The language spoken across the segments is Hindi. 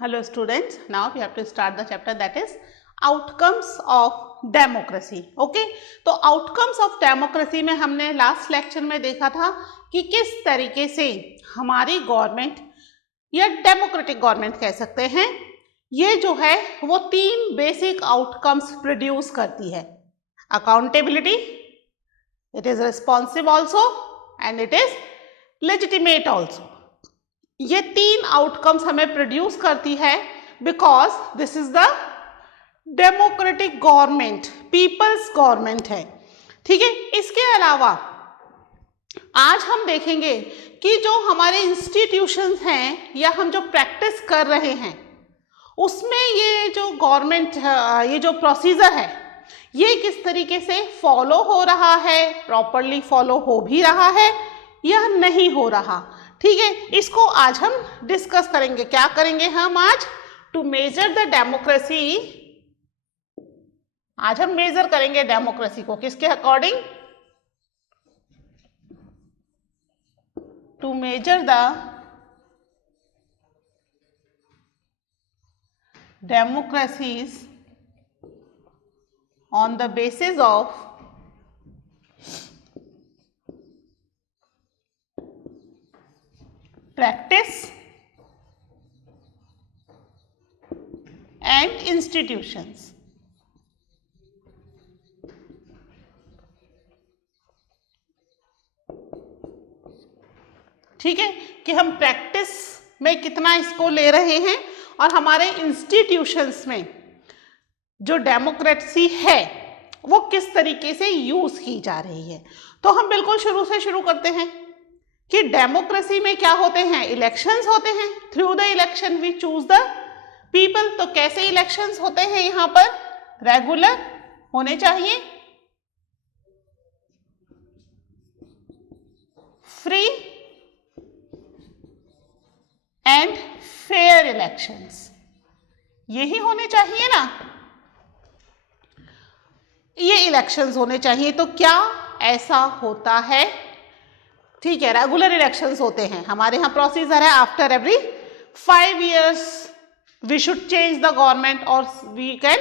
Hello students, now we have to start the chapter that is outcomes of democracy. Okay, तो outcomes of democracy में हमने last lecture में देखा था कि किस तरीके से हमारी गवर्नमेंट या डेमोक्रेटिक गवर्नमेंट कह सकते हैं, ये जो है वो तीन बेसिक आउटकम्स प्रोड्यूस करती है. Accountability, it is responsive also and it is legitimate also. ये तीन आउटकम्स हमें प्रोड्यूस करती है because this is the democratic government, people's government है. ठीक है, इसके अलावा आज हम देखेंगे कि जो हमारे इंस्टीट्यूशंस हैं या हम जो प्रैक्टिस कर रहे हैं उसमें ये जो गवर्नमेंट, ये जो प्रोसीजर है ये किस तरीके से फॉलो हो रहा है, प्रॉपरली फॉलो हो भी रहा है या नहीं हो रहा. ठीक है, इसको आज हम डिस्कस करेंगे. क्या करेंगे हम आज? To measure the democracy. आज हम मेजर करेंगे डेमोक्रेसी को किसके according? To measure the democracies on the basis of practice and institutions. ठीक है, कि हम प्रैक्टिस में कितना इसको ले रहे हैं और हमारे इंस्टीट्यूशंस में जो डेमोक्रेसी है वो किस तरीके से यूज की जा रही है. तो हम बिल्कुल शुरू से शुरू करते हैं कि डेमोक्रेसी में क्या होते हैं? इलेक्शंस होते हैं. Through the election we choose the people. तो कैसे इलेक्शंस होते हैं? यहाँ पर रेगुलर होने चाहिए, फ्री एंड फेयर इलेक्शंस. यही होने चाहिए ना, ये इलेक्शंस होने चाहिए. तो क्या ऐसा होता है? ठीक है, रेगुलर इलेक्शंस होते हैं. हमारे यहाँ प्रोसीजर है after every 5 years we should change the government और we can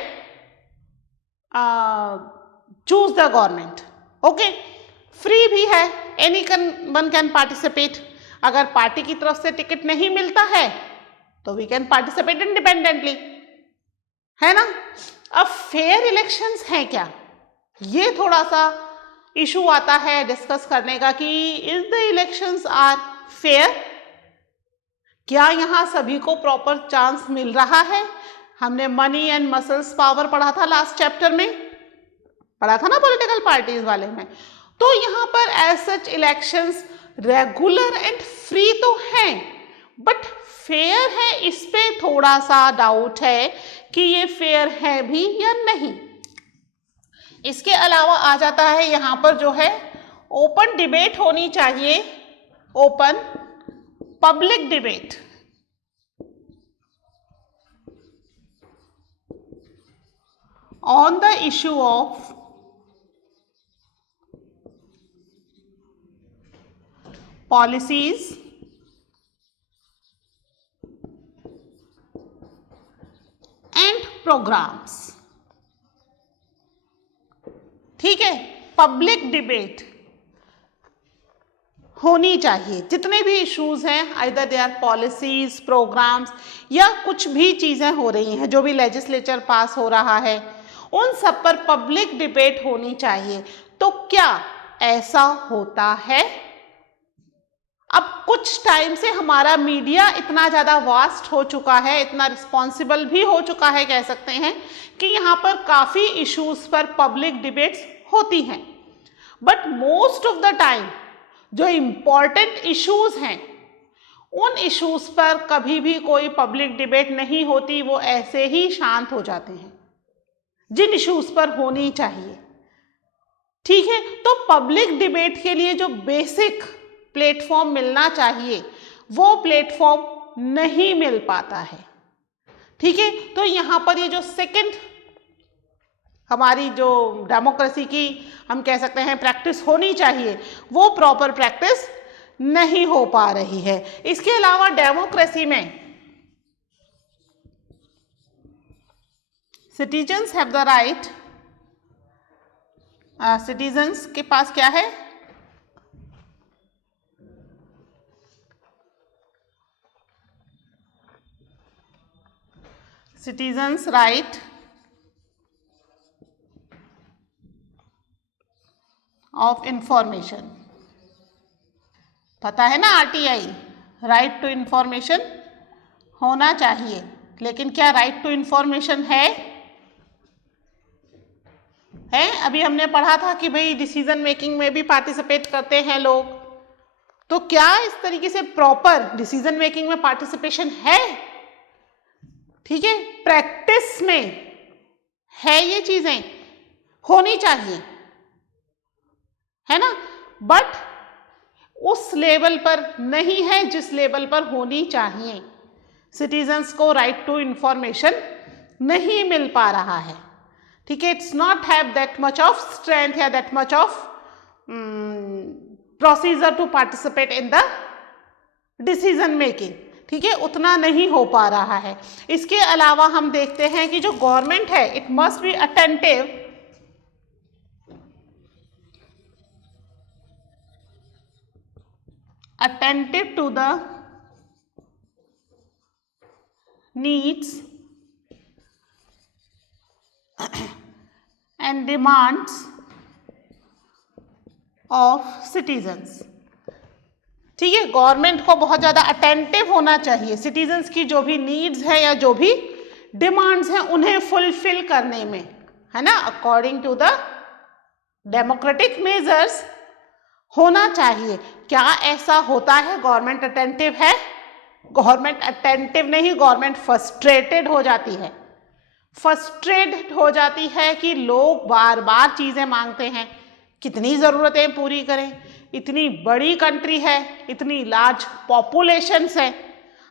choose the government. Okay, free भी है, एनी वन कैन पार्टिसिपेट. अगर पार्टी की तरफ से टिकट नहीं मिलता है तो वी कैन पार्टिसिपेट इंडिपेंडेंटली, है ना. अब फेयर इलेक्शंस हैं क्या? ये थोड़ा सा इशू आता है डिस्कस करने का कि is the elections are fair. क्या यहाँ सभी को प्रॉपर चांस मिल रहा है? हमने मनी एंड मसल्स पावर पढ़ा था, लास्ट चैप्टर में पढ़ा था ना, पॉलिटिकल पार्टीज वाले में. तो यहाँ पर as such elections regular and free तो हैं बट फेयर है, इस पे थोड़ा सा डाउट है कि ये फेयर है भी या नहीं. इसके अलावा आ जाता है यहाँ पर जो है ओपन डिबेट होनी चाहिए, open public debate. On the issue of policies and programmes. ठीक है, पब्लिक डिबेट होनी चाहिए. जितने भी इश्यूज हैं, either they are policies, programmes या कुछ भी चीजें हो रही हैं, जो भी लेजिस्लेचर पास हो रहा है, उन सब पर पब्लिक डिबेट होनी चाहिए. तो क्या ऐसा होता है? अब कुछ टाइम से हमारा मीडिया इतना ज़्यादा वास्ट हो चुका है, इतना रिस्पॉन्सिबल भी हो चुका है, कह सकते हैं कि यहाँ पर काफ़ी इश्यूज पर पब्लिक डिबेट्स होती हैं. But most of the time जो इम्पॉर्टेंट इश्यूज हैं उन इश्यूज पर कभी भी कोई पब्लिक डिबेट नहीं होती. वो ऐसे ही शांत हो जाते हैं जिन इश्यूज पर होनी चाहिए. ठीक है, तो पब्लिक डिबेट के लिए जो बेसिक प्लेटफॉर्म मिलना चाहिए वो प्लेटफॉर्म नहीं मिल पाता है. ठीक है, तो यहाँ पर ये जो सेकंड हमारी जो डेमोक्रेसी की हम कह सकते हैं प्रैक्टिस होनी चाहिए वो प्रॉपर प्रैक्टिस नहीं हो पा रही है. इसके अलावा डेमोक्रेसी में citizens have the right, citizens के पास क्या है, सिटीजन्स राइट ऑफ इंफॉर्मेशन। पता है ना आरटीआई, राइट टू इंफॉर्मेशन होना चाहिए, लेकिन क्या राइट टू इंफॉर्मेशन है? अभी हमने पढ़ा था कि भाई डिसीजन मेकिंग में भी पार्टिसिपेट करते हैं लोग, तो क्या इस तरीके से प्रॉपर डिसीजन मेकिंग में पार्टिसिपेशन है? ठीक है, प्रैक्टिस में है, ये चीजें होनी चाहिए, है ना, बट उस लेवल पर नहीं है जिस लेवल पर होनी चाहिए। सिटीजन्स को राइट टू इंफॉर्मेशन नहीं मिल पा रहा है। ठीक है, it's not have that much of strength या that much of procedure to participate in the decision making. ठीक है, उतना नहीं हो पा रहा है। इसके अलावा हम देखते हैं कि जो गवर्नमेंट है, it must be attentive to the needs and demands of citizens। ठीक है, गवर्नमेंट को बहुत ज़्यादा अटेंटिव होना चाहिए सिटीजन्स की जो भी नीड्स है या जो भी डिमांड्स हैं उन्हें फुलफिल करने में, है ना, according to the democratic measures होना चाहिए। क्या ऐसा होता है? गवर्नमेंट अटेंटिव है? गवर्नमेंट अटेंटिव नहीं, गवर्नमेंट फ्रस्ट्रेटेड हो जाती है। फ्रस्ट्रेटेड हो जाती है कि लोग बार बार चीज़ें मांगते हैं, कितनी ज़रूरतें पूरी करें, इतनी बड़ी कंट्री है, इतनी लार्ज पॉपुलेशंस है,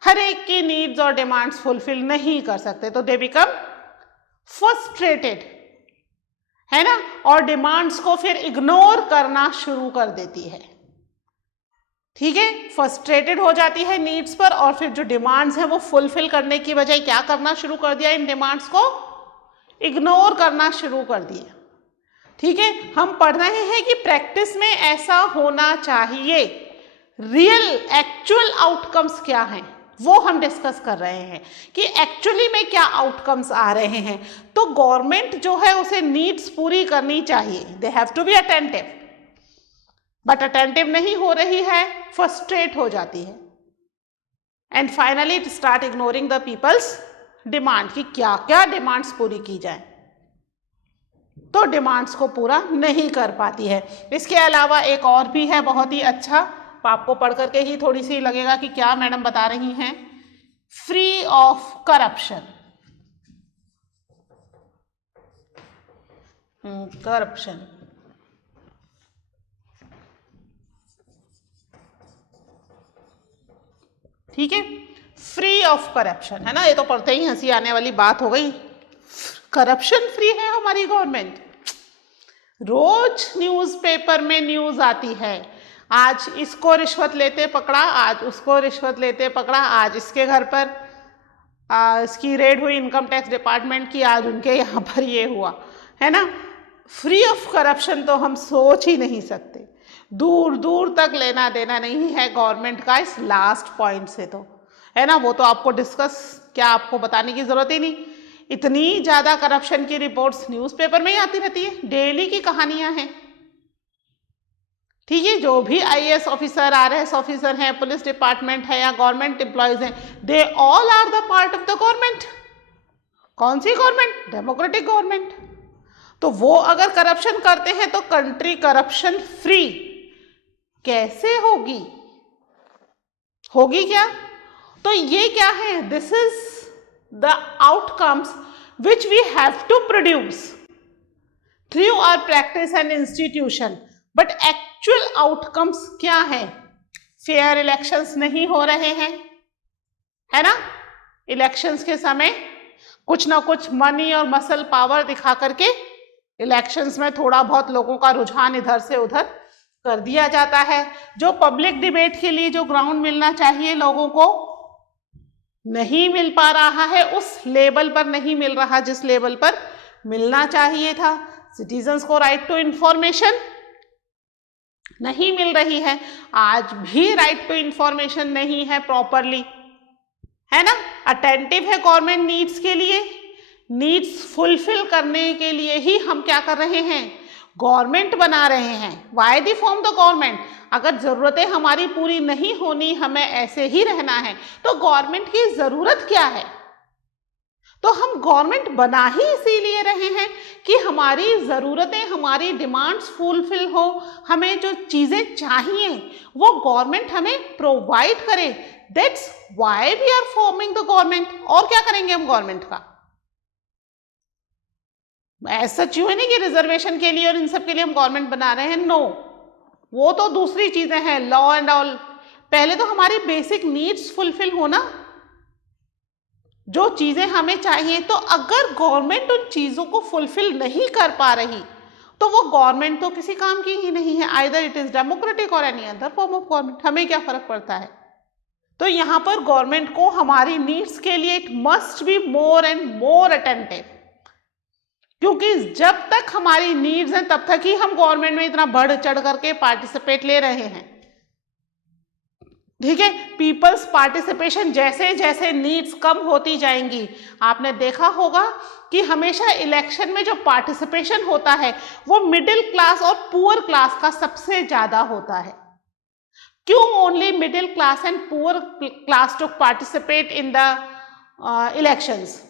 हर एक की नीड्स और डिमांड्स फुलफिल नहीं कर सकते, तो दे बिकम फ्रस्ट्रेटेड, है ना, और डिमांड्स को फिर इग्नोर करना शुरू कर देती है। ठीक है, फ्रस्ट्रेटेड हो जाती है नीड्स पर, और फिर जो डिमांड्स हैं वो फुलफिल करने की बजाय क्या करना शुरू कर दिया, इन डिमांड्स को इग्नोर करना शुरू कर दिया। ठीक है, हम पढ़ रहे हैं कि प्रैक्टिस में ऐसा होना चाहिए। रियल एक्चुअल आउटकम्स क्या हैं वो हम डिस्कस कर रहे हैं कि एक्चुअली में क्या आउटकम्स आ रहे हैं। तो गवर्नमेंट जो है उसे नीड्स पूरी करनी चाहिए, they have to be attentive, but attentive नहीं हो रही है, फ्रस्ट्रेट हो जाती है, and finally it start ignoring the people's demand कि क्या क्या डिमांड्स पूरी की जाए, तो डिमांड्स को पूरा नहीं कर पाती है। इसके अलावा एक और भी है बहुत ही अच्छा, आपको पढ़ करके ही थोड़ी सी लगेगा कि क्या मैडम बता रही हैं, फ्री ऑफ करप्शन। करप्शन, ठीक है, फ्री ऑफ करप्शन, है ना, ये तो पढ़ते ही हंसी आने वाली बात हो गई। करप्शन फ्री है हमारी गवर्नमेंट। रोज न्यूज़पेपर में न्यूज़ आती है, आज इसको रिश्वत लेते पकड़ा, आज उसको रिश्वत लेते पकड़ा, आज इसके घर पर इसकी रेड हुई इनकम टैक्स डिपार्टमेंट की, आज उनके यहाँ पर ये हुआ, है ना। फ्री ऑफ करप्शन तो हम सोच ही नहीं सकते, दूर दूर तक लेना देना नहीं है गवर्नमेंट का इस लास्ट पॉइंट से, तो है ना, वो तो आपको डिस्कस, क्या आपको बताने की जरूरत ही नहीं। इतनी ज़्यादा करप्शन की रिपोर्ट्स न्यूज़पेपर में ही आती रहती है, डेली की कहानियां हैं। ठीक है, जो भी आईएएस ऑफिसर, आरएस ऑफिसर हैं, पुलिस डिपार्टमेंट है या गवर्नमेंट एम्प्लॉयज हैं, they all are the part of the government. कौन सी गवर्नमेंट? Democratic government. तो वो अगर करप्शन करते हैं तो कंट्री करप्शन फ्री कैसे होगी? होगी क्या? तो ये क्या है? This is the outcomes which we have to produce through our practice and institution, but actual outcomes क्या है? फेयर इलेक्शंस नहीं हो रहे हैं, है ना। इलेक्शंस के समय कुछ ना कुछ मनी और मसल पावर दिखा करके इलेक्शंस में थोड़ा बहुत लोगों का रुझान इधर से उधर कर दिया जाता है। जो पब्लिक डिबेट के लिए जो ग्राउंड मिलना चाहिए लोगों को, नहीं मिल पा रहा है, उस लेवल पर नहीं मिल रहा जिस लेवल पर मिलना चाहिए था। सिटीजन्स को राइट टू इंफॉर्मेशन नहीं मिल रही है, आज भी राइट टू इंफॉर्मेशन नहीं है प्रॉपरली, है ना। अटेंटिव है गवर्नमेंट नीड्स के लिए, नीड्स फुलफिल करने के लिए ही हम क्या कर रहे हैं, गवर्नमेंट बना रहे हैं। Why the form the government, अगर जरूरतें हमारी पूरी नहीं होनी, हमें ऐसे ही रहना है, तो गवर्नमेंट की जरूरत क्या है। तो हम गवर्नमेंट बना ही इसीलिए रहे हैं कि हमारी ज़रूरतें, हमारी डिमांड्स फुलफिल हो, हमें जो चीज़ें चाहिए वो गवर्नमेंट हमें प्रोवाइड करे। That's why we are forming the government. और क्या करेंगे हम गवर्नमेंट का, ऐसा क्यों है नहीं कि रिजर्वेशन के लिए और इन सब के लिए हम गवर्नमेंट बना रहे हैं, नो, वो तो दूसरी चीज़ें हैं, लॉ एंड ऑल। पहले तो हमारी बेसिक नीड्स फुलफिल होना, जो चीज़ें हमें चाहिए। तो अगर गवर्नमेंट उन चीज़ों को फुलफिल नहीं कर पा रही तो वो गवर्नमेंट तो किसी काम की ही नहीं है। आइदर इट इज़ डेमोक्रेटिक और any other form of government, हमें क्या फ़र्क पड़ता है। तो यहाँ पर गवर्नमेंट को हमारी नीड्स के लिए it must be more and more attentive, क्योंकि जब तक हमारी नीड्स हैं तब तक ही हम गवर्नमेंट में इतना बढ़ चढ़ करके पार्टिसिपेट ले रहे हैं, ठीक है। पीपल्स पार्टिसिपेशन जैसे जैसे नीड्स कम होती जाएंगी, आपने देखा होगा कि हमेशा इलेक्शन में जो पार्टिसिपेशन होता है वो मिडिल क्लास और पुअर क्लास का सबसे ज्यादा होता है। क्यों only middle class and poor class to participate in the elections.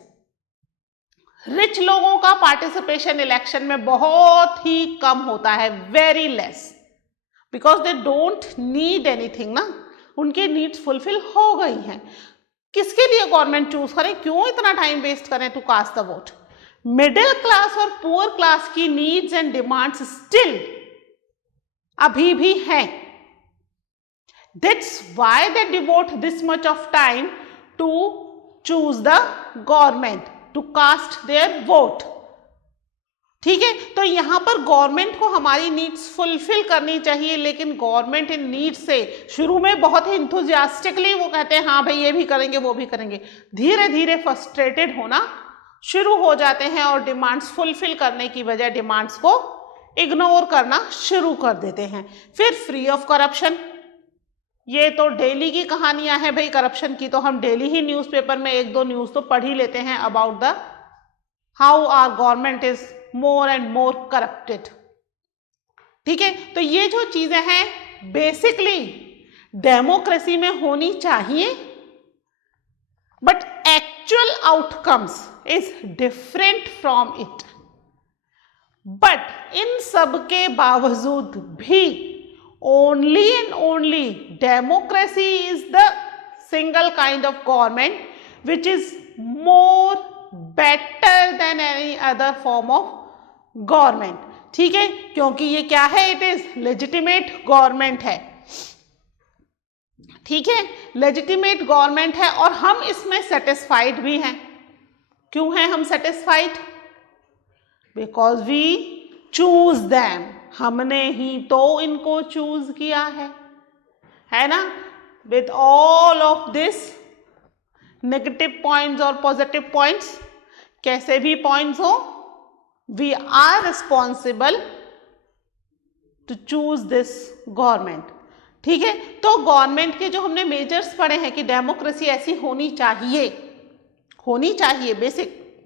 Rich लोगों का पार्टिसिपेशन इलेक्शन में बहुत ही कम होता है, very less, because they don't need anything ना, उनकी नीड्स फुलफिल हो गई हैं। किसके लिए गवर्नमेंट चूज करें, क्यों इतना टाइम वेस्ट करें to cast the vote. Middle class और पुअर क्लास की नीड्स एंड डिमांड्स स्टिल अभी भी हैं। That's why they devote this much of time to choose the government, to cast their vote, ठीक है। तो यहाँ पर गवर्नमेंट को हमारी नीड्स फुलफिल करनी चाहिए, लेकिन गवर्नमेंट इन नीड्स से शुरू में बहुत ही इंथुजियास्टिकली वो कहते हैं हाँ भाई ये भी करेंगे वो भी करेंगे, धीरे धीरे फ्रस्ट्रेटेड होना शुरू हो जाते हैं और डिमांड्स फुलफिल करने की बजाय डिमांड्स को इग्नोर करना शुरू कर देते हैं। फिर फ्री ऑफ करप्शन, ये तो डेली की कहानियां हैं भाई करप्शन की, तो हम डेली ही न्यूज़पेपर में एक दो न्यूज़ तो पढ़ ही लेते हैं about the how our government is more and more corrupted, ठीक है। तो ये जो चीजें हैं बेसिकली डेमोक्रेसी में होनी चाहिए, but actual outcomes is different from it. But in सब के बावजूद भी only and only democracy is the single kind of government which is more better than any other form of government, ठीक है। क्योंकि ये क्या है, इट इज लेजिटिमेट गवर्नमेंट है, ठीक है, लेजिटिमेट गवर्नमेंट है और हम इसमें सेटिस्फाइड भी हैं। क्यों हैं हम satisfied, because we choose them, हमने ही तो इनको चूज किया है ना। With all of this negative points और पॉजिटिव पॉइंट्स, कैसे भी पॉइंट्स हो, we are responsible to choose this government, ठीक है। तो गवर्नमेंट के जो हमने मेजर्स पढ़े हैं कि डेमोक्रेसी ऐसी होनी चाहिए,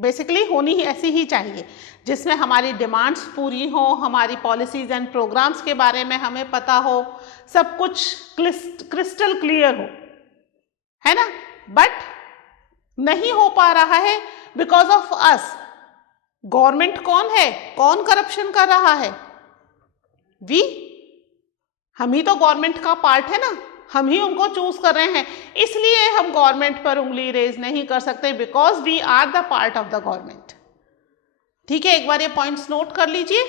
बेसिकली होनी ही ऐसी ही चाहिए जिसमें हमारी डिमांड्स पूरी हो, हमारी पॉलिसीज एंड प्रोग्राम्स के बारे में हमें पता हो, सब कुछ क्रिस्टल क्लियर हो, है ना। बट नहीं हो पा रहा है बिकॉज ऑफ अस। गवर्नमेंट कौन है, कौन करप्शन कर रहा है, वी, हम ही तो गवर्नमेंट का पार्ट है ना, हम ही उनको चूज कर रहे हैं, इसलिए हम गवर्नमेंट पर उंगली रेज नहीं कर सकते, because we are the part of the government, ठीक है। एक बार ये पॉइंट्स नोट कर लीजिए,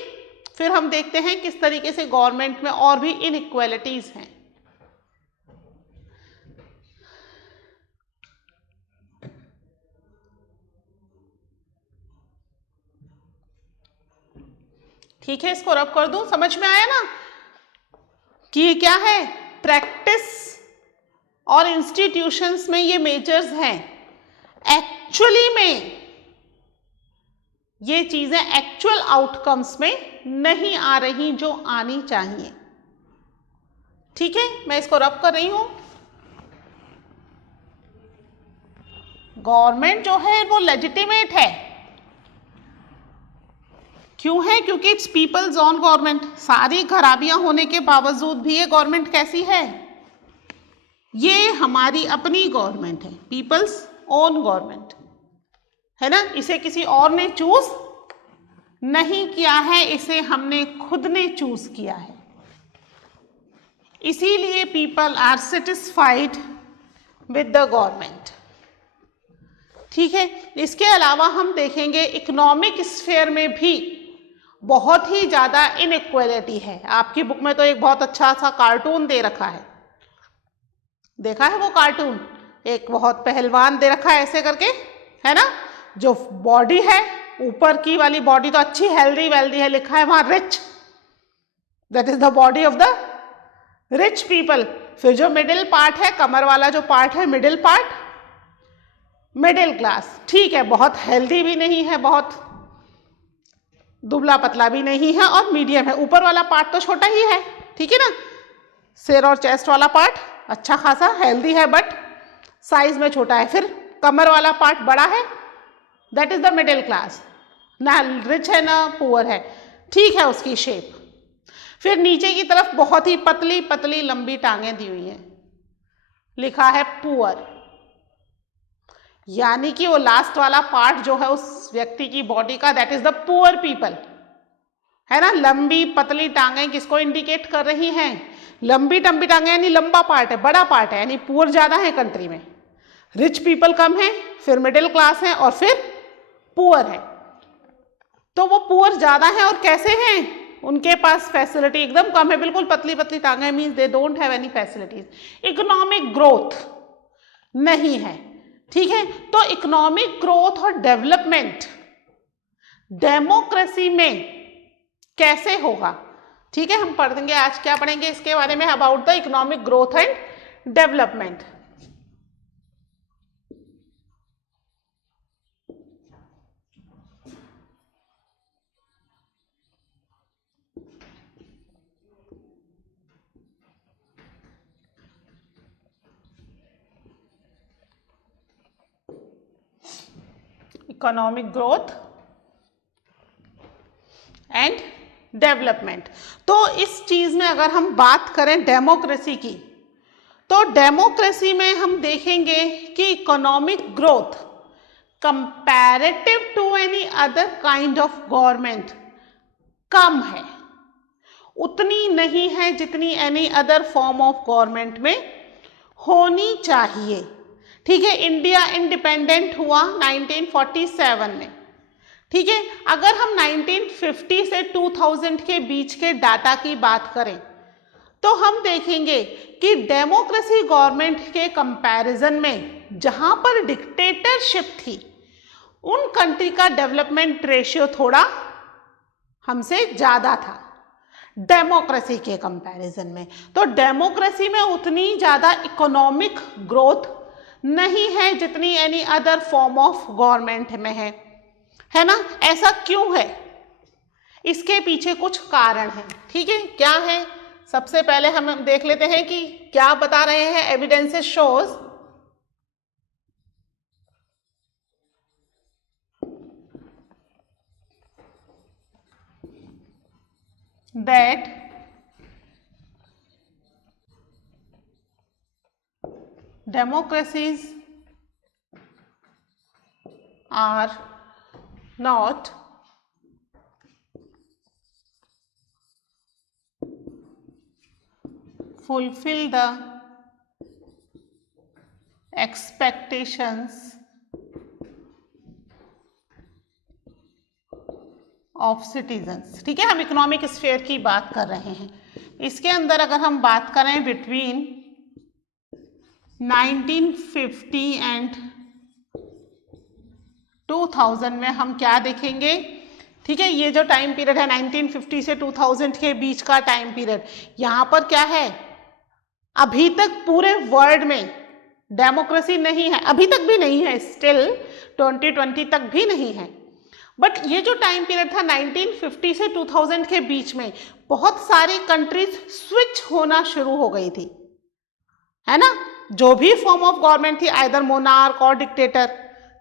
फिर हम देखते हैं किस तरीके से गवर्नमेंट में और भी इनइक्वालिटीज हैं। ठीक है, इसको रब कर दूं, समझ में आया ना कि ये क्या है, प्रैक्टिस और इंस्टीट्यूशंस में ये मेजर्स हैं, एक्चुअली में ये चीजें एक्चुअल आउटकम्स में नहीं आ रही जो आनी चाहिए। ठीक है, मैं इसको रब कर रही हूं। गवर्नमेंट जो है वो लेजिटिमेट है, क्यों है? क्योंकि इट्स पीपल्स ओन गवर्नमेंट। सारी खराबियां होने के बावजूद भी ये गवर्नमेंट कैसी है? ये हमारी अपनी गवर्नमेंट है, पीपल्स ओन गवर्नमेंट है ना। इसे किसी और ने चूज नहीं किया है, इसे हमने खुद ने चूज किया है। इसीलिए people are satisfied with the government. ठीक है, इसके अलावा हम देखेंगे इकोनॉमिक स्फेयर में भी बहुत ही ज्यादा इनइक्वालिटी है। आपकी बुक में तो एक बहुत अच्छा सा कार्टून दे रखा है, देखा है वो कार्टून? एक बहुत पहलवान दे रखा है ऐसे करके, है ना। जो बॉडी है, ऊपर की वाली बॉडी तो अच्छी हेल्दी वेल्दी है, लिखा है वहां rich, that is the body of the rich people. फिर जो मिडिल पार्ट है, कमर वाला जो पार्ट है, मिडिल पार्ट, मिडिल क्लास। ठीक है, बहुत हेल्दी भी नहीं है, बहुत दुबला पतला भी नहीं है, और मीडियम है। ऊपर वाला पार्ट तो छोटा ही है, ठीक है ना। सिर और चेस्ट वाला पार्ट अच्छा खासा हेल्दी है, बट साइज में छोटा है। फिर कमर वाला पार्ट बड़ा है, that is the middle class, ना रिच है ना पुअर है, ठीक है उसकी शेप। फिर नीचे की तरफ बहुत ही पतली पतली लंबी टांगें दी हुई हैं, लिखा है पुअर, यानी कि वो लास्ट वाला पार्ट जो है उस व्यक्ति की बॉडी का, that is the poor people, है ना। लंबी पतली टांगें किसको इंडिकेट कर रही हैं? लंबी टंबी टांगें यानी लंबा पार्ट है, बड़ा पार्ट है, यानी पुअर ज्यादा है कंट्री में, रिच पीपल कम है, फिर मिडिल क्लास है, और फिर पुअर है। तो वो पुअर ज्यादा है, और कैसे हैं? उनके पास फैसिलिटी एकदम कम है, बिल्कुल पतली पतली टांगें, means they don't have any facilities. Economic growth नहीं है, ठीक है। तो इकोनॉमिक ग्रोथ और डेवलपमेंट डेमोक्रेसी में कैसे होगा? ठीक है, हम पढ़ेंगे आज, क्या पढ़ेंगे इसके बारे में, about the economic growth and development. Economic growth and development. तो इस चीज में अगर हम बात करें डेमोक्रेसी की, तो डेमोक्रेसी में हम देखेंगे कि economic growth comparative to any other kind of government कम है, उतनी नहीं है जितनी any other form of government में होनी चाहिए। ठीक है, इंडिया इंडिपेंडेंट हुआ 1947 में, ठीक है। अगर हम 1950 से 2000 के बीच के डाटा की बात करें तो हम देखेंगे कि डेमोक्रेसी गवर्नमेंट के कंपैरिजन में जहां पर डिक्टेटरशिप थी, उन कंट्री का डेवलपमेंट रेशियो थोड़ा हमसे ज्यादा था डेमोक्रेसी के कंपैरिजन में। तो डेमोक्रेसी में उतनी ज्यादा इकोनॉमिक ग्रोथ नहीं है जितनी any other form of government में है ना। ऐसा क्यों है? इसके पीछे कुछ कारण हैं, ठीक है। क्या है? सबसे पहले हम देख लेते हैं कि क्या बता रहे हैं evidences shows that democracies are not fulfill the expectations of citizens। ठीक है, हम इकोनॉमिक स्फीयर की बात कर रहे हैं। इसके अंदर अगर हम बात करें बिटवीन 1950 एंड 2000 में हम क्या देखेंगे? ठीक है, ये जो टाइम पीरियड है 1950 से 2000 के बीच का टाइम पीरियड, यहाँ पर क्या है? अभी तक पूरे वर्ल्ड में डेमोक्रेसी नहीं है, अभी तक भी नहीं है, स्टिल 2020 तक भी नहीं है। बट ये जो टाइम पीरियड था 1950 से 2000 के बीच में बहुत सारी कंट्रीज स्विच होना शुरू हो गई थी, है ना। जो भी फॉर्म ऑफ गवर्नमेंट थी, आइदर मोनार्क और डिक्टेटर,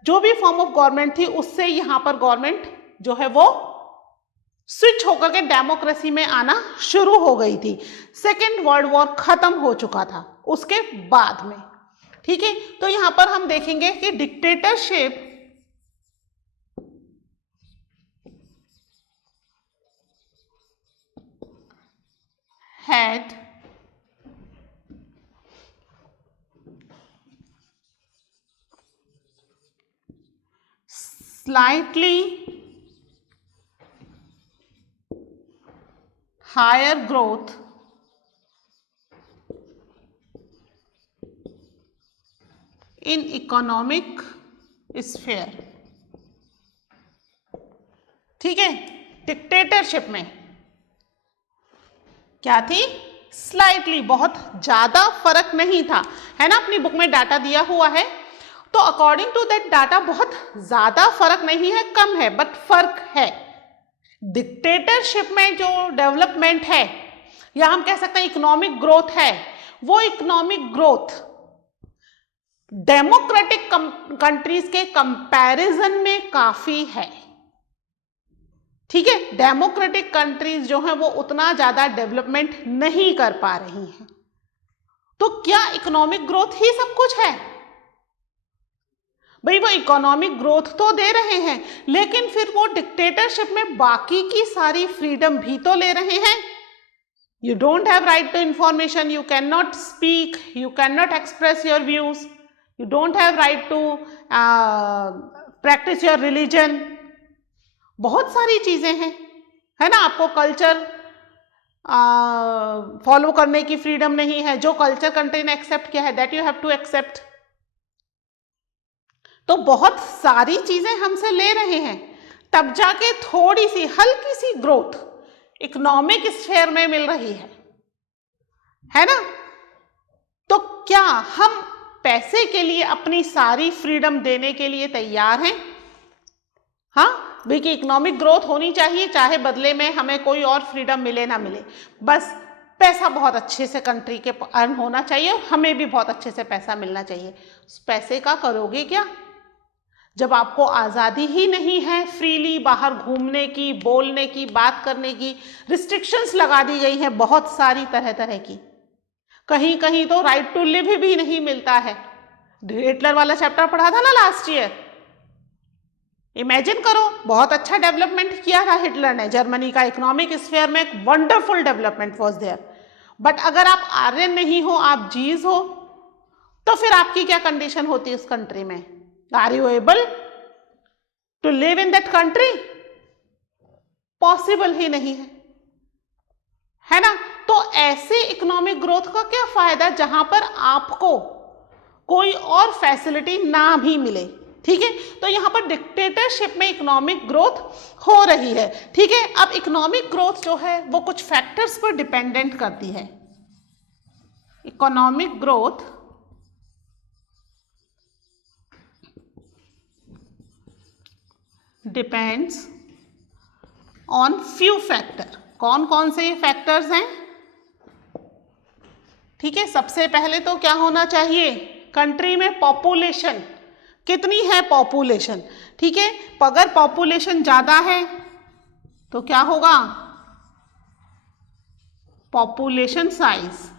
जो भी फॉर्म ऑफ गवर्नमेंट थी उससे यहाँ पर गवर्नमेंट जो है वो स्विच होकर के डेमोक्रेसी में आना शुरू हो गई थी। सेकेंड वर्ल्ड वॉर खत्म हो चुका था उसके बाद में, ठीक है। तो यहाँ पर हम देखेंगे कि dictatorship had slightly higher growth in economic sphere, ठीक है। डिक्टेटरशिप में क्या थी, स्लाइटली, बहुत ज्यादा फर्क नहीं था, है ना। अपनी बुक में डाटा दिया हुआ है, तो अकॉर्डिंग टू दैट डाटा बहुत ज्यादा फर्क नहीं है, कम है, बट फर्क है। डिक्टेटरशिप में जो डेवलपमेंट है या हम कह सकते हैं इकोनॉमिक ग्रोथ है, वो इकोनॉमिक ग्रोथ डेमोक्रेटिक कंट्रीज के कंपैरिजन में काफी है, ठीक है। डेमोक्रेटिक कंट्रीज जो हैं वो उतना ज्यादा डेवलपमेंट नहीं कर पा रही हैं। तो क्या इकोनॉमिक ग्रोथ ही सब कुछ है? भाई वो इकोनॉमिक ग्रोथ तो दे रहे हैं, लेकिन फिर वो डिक्टेटरशिप में बाकी की सारी फ्रीडम भी तो ले रहे हैं। You don't have right to information, you can not speak, you can not express your views, you don't have right to practise your religion, बहुत सारी चीजें हैं, है ना। आपको कल्चर फॉलो करने की फ्रीडम नहीं है, जो कल्चर कंट्री ने एक्सेप्ट किया है that you have to accept. तो बहुत सारी चीजें हमसे ले रहे हैं, तब जाके थोड़ी सी हल्की सी ग्रोथ इकोनॉमिक स्फेयर में मिल रही है ना। तो क्या हम पैसे के लिए अपनी सारी फ्रीडम देने के लिए तैयार हैं? हाँ भाई कि इकोनॉमिक ग्रोथ होनी चाहिए, चाहे बदले में हमें कोई और फ्रीडम मिले ना मिले, बस पैसा बहुत अच्छे से कंट्री के अर्न होना चाहिए और हमें भी बहुत अच्छे से पैसा मिलना चाहिए। उस पैसे का करोगे क्या जब आपको आज़ादी ही नहीं है फ्रीली बाहर घूमने की, बोलने की, बात करने की? रिस्ट्रिक्शंस लगा दी गई हैं बहुत सारी तरह तरह की, कहीं कहीं तो राइट टू लिव भी नहीं मिलता है। हिटलर वाला चैप्टर पढ़ा था ना लास्ट ईयर, इमेजिन करो, बहुत अच्छा डेवलपमेंट किया था हिटलर ने जर्मनी का, इकोनॉमिक स्फेयर में एक wonderful development was there. But अगर आप आर्यन नहीं हो, आप जीज हो, तो फिर आपकी क्या कंडीशन होती है उस कंट्री में? Are you able to live in that country? Possible ही नहीं है ना। तो ऐसे इकोनॉमिक ग्रोथ का क्या फायदा जहां पर आपको कोई और फैसिलिटी ना भी मिले, ठीक है। तो यहां पर डिक्टेटरशिप में इकोनॉमिक ग्रोथ हो रही है, ठीक है। अब इकोनॉमिक ग्रोथ जो है वो कुछ फैक्टर्स पर डिपेंडेंट करती है। Economic growth depends on few factor. कौन कौन से ये फैक्टर्स हैं? ठीक है, सबसे पहले तो क्या होना चाहिए, कंट्री में पॉपुलेशन कितनी है, पॉपुलेशन, ठीक है। अगर पॉपुलेशन ज्यादा है तो क्या होगा, पॉपुलेशन साइज।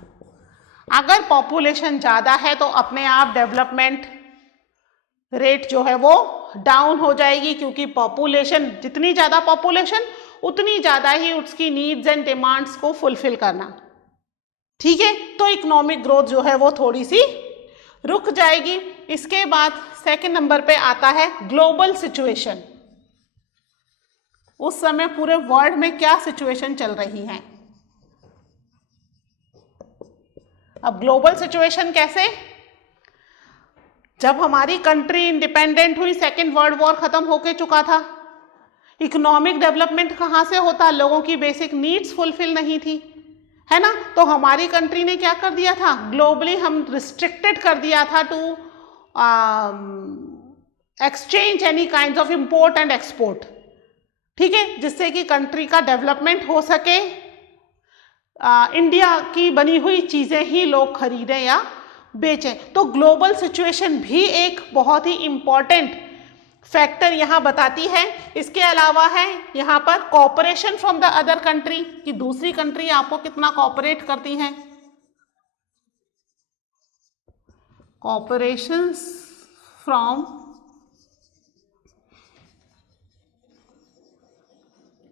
अगर पॉपुलेशन ज्यादा है तो अपने आप डेवलपमेंट रेट जो है वो डाउन हो जाएगी, क्योंकि पॉपुलेशन, जितनी ज्यादा पॉपुलेशन उतनी ज्यादा ही उसकी नीड्स एंड डिमांड्स को फुलफिल करना, ठीक है। तो इकोनॉमिक ग्रोथ जो है वो थोड़ी सी रुक जाएगी। इसके बाद सेकंड नंबर पे आता है ग्लोबल सिचुएशन। उस समय पूरे वर्ल्ड में क्या सिचुएशन चल रही है। अब ग्लोबल सिचुएशन कैसे, जब हमारी कंट्री इंडिपेंडेंट हुई, सेकेंड वर्ल्ड वॉर खत्म होके चुका था, इकोनॉमिक डेवलपमेंट कहाँ से होता, लोगों की बेसिक नीड्स फुलफिल नहीं थी, है ना। तो हमारी कंट्री ने क्या कर दिया था, ग्लोबली हम रिस्ट्रिक्टेड कर दिया था to exchange any kind of import and export, ठीक है, जिससे कि कंट्री का डेवलपमेंट हो सके, इंडिया की बनी हुई चीज़ें ही लोग खरीदें या बेचें। तो ग्लोबल सिचुएशन भी एक बहुत ही इम्पॉर्टेंट फैक्टर यहाँ बताती है। इसके अलावा है यहाँ पर cooperation from the other country, कि दूसरी कंट्री आपको कितना कॉपरेट करती हैं, कॉपरेशन फ्रॉम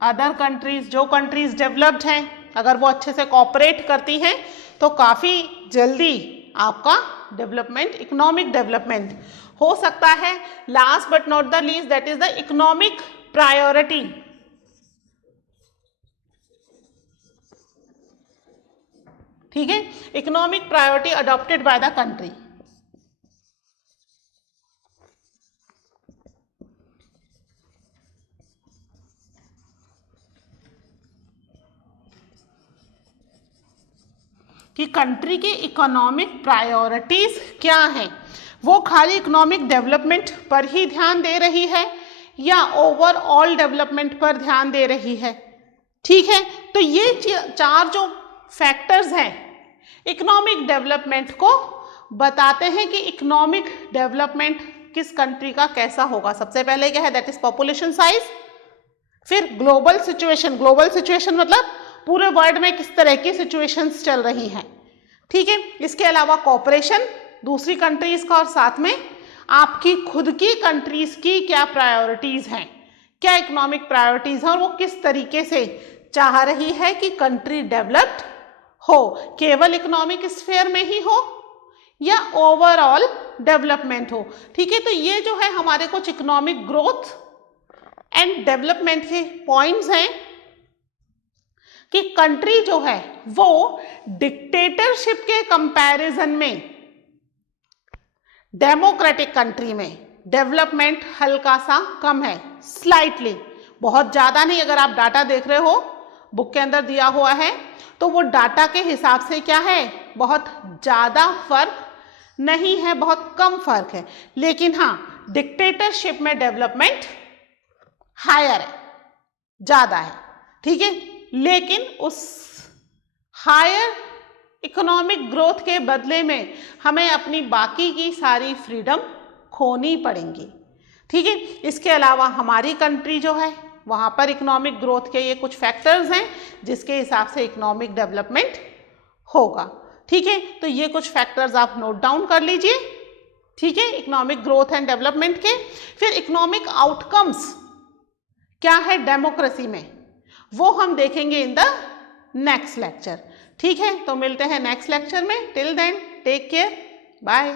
अदर कंट्रीज, जो कंट्रीज डेवलप्ड हैं अगर वो अच्छे से कॉपरेट करती हैं तो काफ़ी जल्दी आपका डेवलपमेंट, इकोनॉमिक डेवलपमेंट हो सकता है। Last but not the least, that is the economic priority. ठीक है, economic priority adopted by the country. कि कंट्री की इकोनॉमिक प्रायोरिटीज क्या हैं, वो खाली इकोनॉमिक डेवलपमेंट पर ही ध्यान दे रही है या ओवरऑल डेवलपमेंट पर ध्यान दे रही है। ठीक है, तो ये चार जो फैक्टर्स हैं इकोनॉमिक डेवलपमेंट को बताते हैं कि इकोनॉमिक डेवलपमेंट किस कंट्री का कैसा होगा। सबसे पहले क्या है, दैट इज पॉपुलेशन साइज, फिर ग्लोबल सिचुएशन, ग्लोबल सिचुएशन मतलब पूरे वर्ल्ड में किस तरह की सिचुएशंस चल रही हैं। ठीक है, इसके अलावा कॉपरेशन दूसरी कंट्रीज का, और साथ में आपकी खुद की कंट्रीज की क्या प्रायोरिटीज हैं, क्या इकोनॉमिक प्रायोरिटीज हैं और वो किस तरीके से चाह रही है कि कंट्री डेवलप्ड हो, केवल इकोनॉमिक स्फीयर में ही हो या ओवरऑल डेवलपमेंट हो। ठीक है, तो ये जो है हमारे कुछ इकोनॉमिक ग्रोथ एंड डेवलपमेंट के पॉइंट्स हैं कि कंट्री जो है वो डिक्टेटरशिप के कंपैरिजन में डेमोक्रेटिक कंट्री में डेवलपमेंट हल्का सा कम है, स्लाइटली, बहुत ज़्यादा नहीं। अगर आप डाटा देख रहे हो बुक के अंदर दिया हुआ है तो वो डाटा के हिसाब से क्या है, बहुत ज़्यादा फर्क नहीं है, बहुत कम फर्क है। लेकिन हाँ, डिक्टेटरशिप में डेवलपमेंट हायर है, ज़्यादा है। ठीक है, लेकिन उस हायर इकोनॉमिक ग्रोथ के बदले में हमें अपनी बाकी की सारी फ्रीडम खोनी पड़ेंगी। ठीक है, इसके अलावा हमारी कंट्री जो है वहाँ पर इकोनॉमिक ग्रोथ के ये कुछ फैक्टर्स हैं जिसके हिसाब से इकोनॉमिक डेवलपमेंट होगा। ठीक है, तो ये कुछ फैक्टर्स आप नोट डाउन कर लीजिए। ठीक है, इकोनॉमिक ग्रोथ एंड डेवलपमेंट के। फिर इकोनॉमिक आउटकम्स क्या है डेमोक्रेसी में, वो हम देखेंगे इन द नेक्स्ट लेक्चर। ठीक है, तो मिलते हैं नेक्स्ट लेक्चर में। Till then take care, bye.